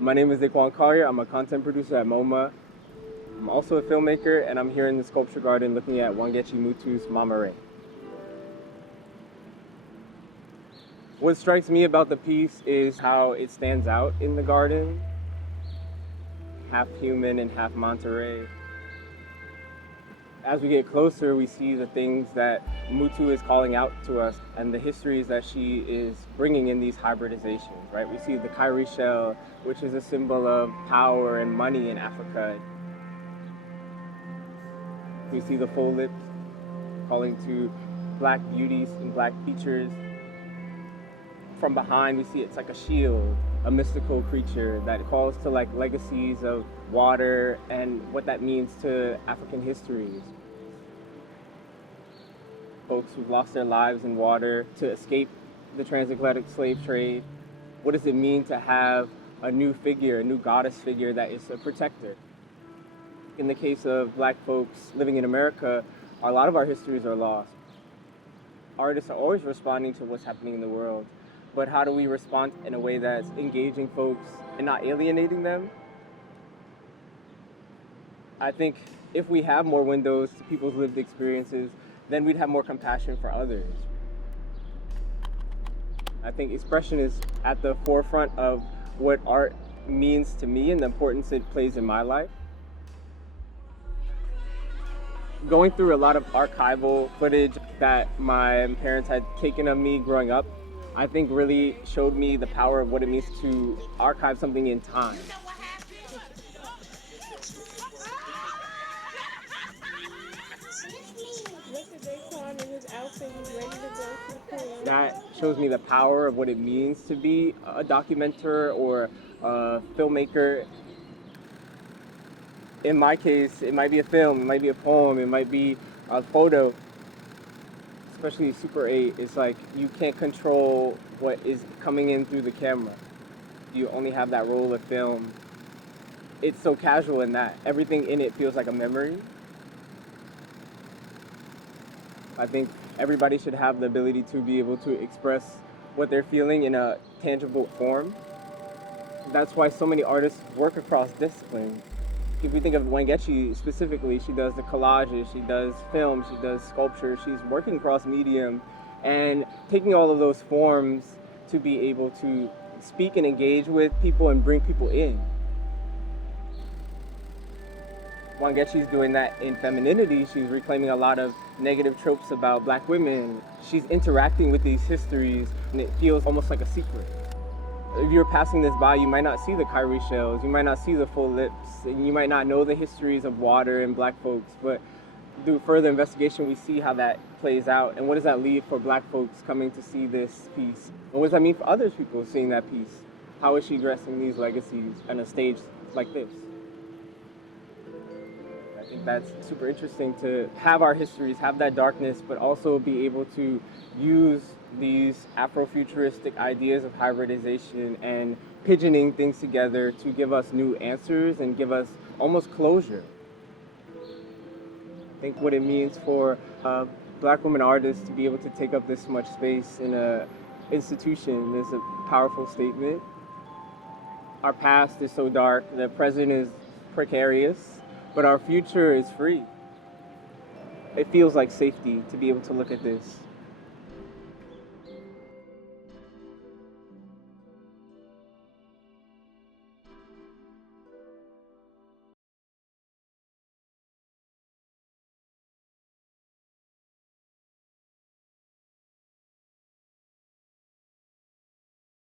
My name is UNIQLO. I'm a content producer at MoMA. I'm also a filmmaker, and I'm here in the sculpture garden looking at Wangechi Mutu's MamaRay. What strikes me about the piece is how it stands out in the garden. Half human and half manta ray. As we get closer, we see the things that Mutu is calling out to us and the histories that she is bringing in these hybridizations, right? We see the cowrie shell, which is a symbol of power and money in Africa. We see the full lips calling to black beauties and black features. From behind, we see it's like a shield, a mystical creature that calls to like legacies of water and what that means to African histories. Folks who've lost their lives in water to escape the transatlantic slave trade. What does it mean to have a new figure, a new goddess figure that is a protector? In the case of black folks living in America, a lot of our histories are lost. Artists are always responding to what's happening in the world, but how do we respond in a way that's engaging folks and not alienating them? I think if we have more windows to people's lived experiences, then we'd have more compassion for others. I think expression is at the forefront of what art means to me and the importance it plays in my life. Going through a lot of archival footage that my parents had taken of me growing up, I think really showed me the power of what it means to archive something in time. That shows me the power of what it means to be a documenter or a filmmaker. In my case, it might be a film, it might be a poem, it might be a photo. Especially Super 8, it's like you can't control what is coming in through the camera. You only have that roll of film. It's so casual in that everything in it feels like a memory. I think everybody should have the ability to be able to express what they're feeling in a tangible form. That's why so many artists work across disciplines. If we think of Wangechi specifically, she does the collages, she does film, she does sculpture, she's working cross medium and taking all of those forms to be able to speak and engage with people and bring people in. Wangechi's doing that in femininity. She's reclaiming a lot of negative tropes about black women. She's interacting with these histories and it feels almost like a secret. If you're passing this by, you might not see the cowrie shells, you might not see the full lips, and you might not know the histories of water and black folks, but through further investigation, we see how that plays out, and what does that leave for black folks coming to see this piece? And what does that mean for other people seeing that piece? How is she addressing these legacies on a stage like this? I think that's super interesting to have our histories, have that darkness, but also be able to use these Afrofuturistic ideas of hybridization and pigeoning things together to give us new answers and give us almost closure. I think what it means for black women artists to be able to take up this much space in an institution is a powerful statement. Our past is so dark, the present is precarious, but our future is free. It feels like safety to be able to look at this.